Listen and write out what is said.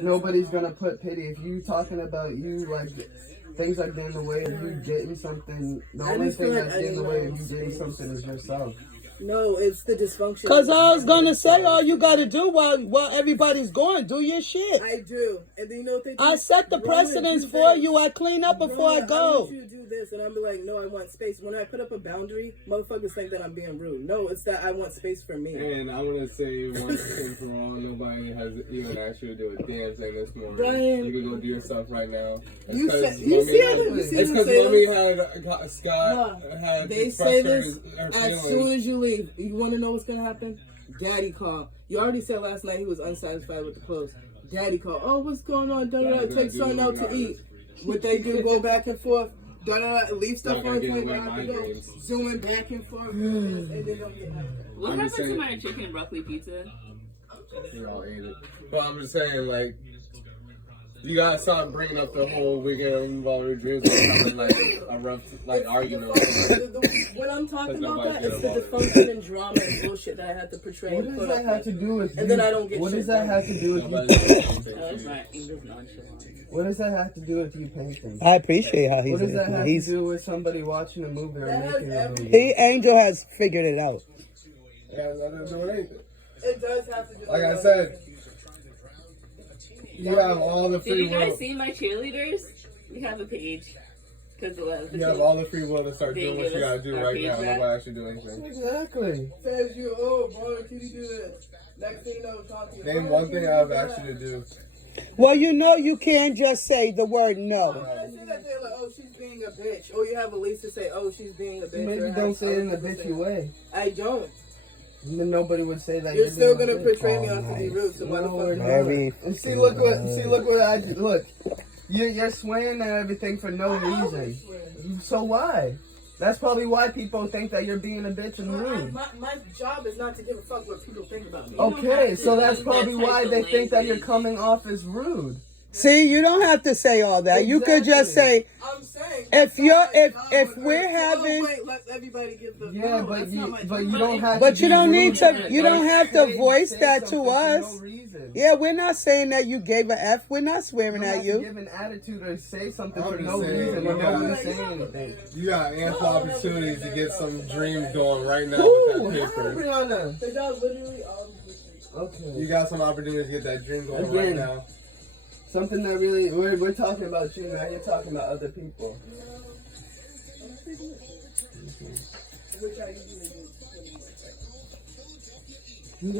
Nobody's gonna put pity. If you talking about you like things are getting in the way of you getting something, the only thing that's getting in the way of you getting something is yourself. No, it's the dysfunction. Because I was going to say, all you got to do while everybody's going, do your shit. I do. And then you know what they do? I set the precedence for you. I clean up before I go. I want you to do this. And I'm like, no, I want space. When I put up a boundary, motherfuckers think that I'm being rude. No, it's that I want space for me. And I want to say one thing for all. Nobody has even asked you to do a damn thing this morning. Brian, you can go do your stuff right now. You see it's because Mommy had Scott had they say this as soon as you leave. You want to know what's gonna happen? Daddy call. You already said last night he was unsatisfied with the clothes. Daddy call. Oh, what's going on? Take something out to eat. What they do? Go back and forth. Leave stuff on 25 to go. Zooming back and forth. And then they'll get back. What happened to my chicken broccoli pizza? We all ate it. But I'm just saying, like, you gotta stop bringing up the whole weekend involving dreams and like a rough argument. What I'm talking about that is the dysfunction and drama and bullshit that I had to portray. What does that have to do with? And then I don't get. What does that have to do with you? What does that have to do with you painting? I appreciate how he's. What does that have to do with somebody watching a movie or making a movie? Angel has figured it out. It has nothing to do with anything. It does have to do. Like I said. You have all the free will. Did you guys see my cheerleaders? We have a page. You have all the free will to start doing what you gotta do right now. Nobody actually do anything. Exactly. Says you, oh, boy, can you do this? Next thing you know, talking. Name one thing I've asked you to do. Well, you know you can't just say the word no. I say that they're like, oh, she's being a bitch. Or you have Elise to say, oh, she's being a bitch. Maybe don't say it in a bitchy way. I don't. Then nobody would say that. You're still gonna portray me on to be rude, so motherfucker. And see, look what I did. Look, you're swearing at everything for no reason. So why? That's probably why people think that you're being a bitch and rude. My job is not to give a fuck what people think about me. Okay, so that's probably why they think that you're coming off as rude. See, you don't have to say all that. Exactly. You could just say, I'm saying, if we're having, let everybody give the but you don't have. But you don't need to. You don't have to voice that to us. Yeah, we're not saying that you gave an F. We're not swearing at you. Give an attitude or say something for no reason. Nobody's saying anything. You got ample opportunities to get some dreams going right now with that paper. Okay. You got some opportunities to get that dream going right now. Something that really, we're talking about you now, you're talking about other people. You